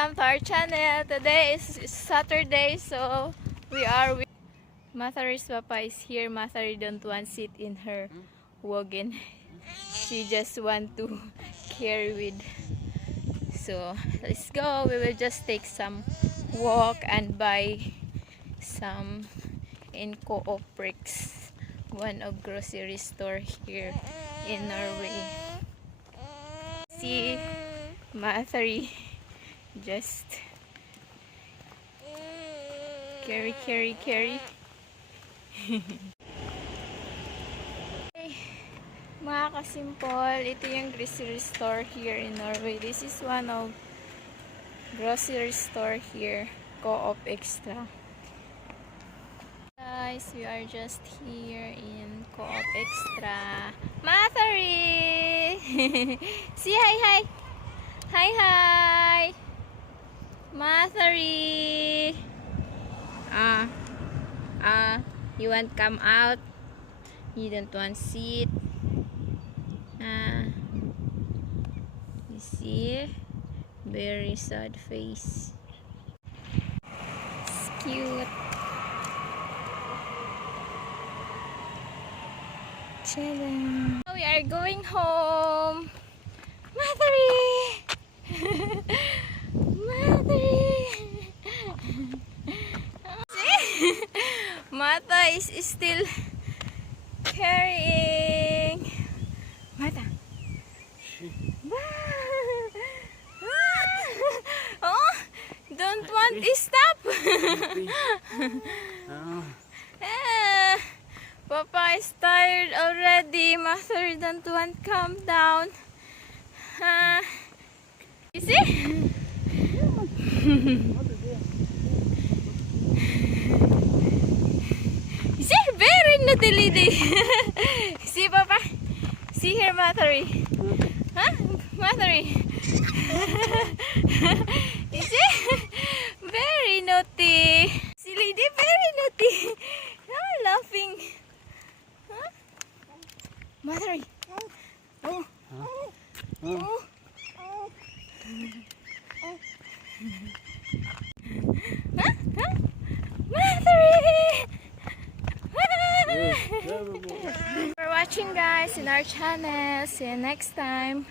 welcome to our channel. Today is Saturday, so we are with Mathari's Papa is here. Mathari don't want to sit in her wagon. She just want to carry with. So let's go. We will just take some walk and buy some in Co-op Prix, one of grocery store here in Norway. See Mathari just carry. Okay, mga kasimple, ito yung grocery store here in Norway. This is one of grocery store here, Co-op Extra. Guys, we are just here in Co-op Extra. Mathari! See, hi! Hi! Mathari! You want come out? You don't want sit? You see? Very sad face. It's cute. Chilling. We are going home. Mathari! Mata is still carrying. Mata. Oh, don't want to stop. Papa is tired already. Mother don't want to calm down. You see? See, very naughty lady. See, Papa? See here, Mathari. Huh? Mathari. You see? Very naughty. See, lady, very naughty. Oh, laughing. Huh? Mathari. Oh. Huh? Mathari! For watching, guys, in our channel. See you next time.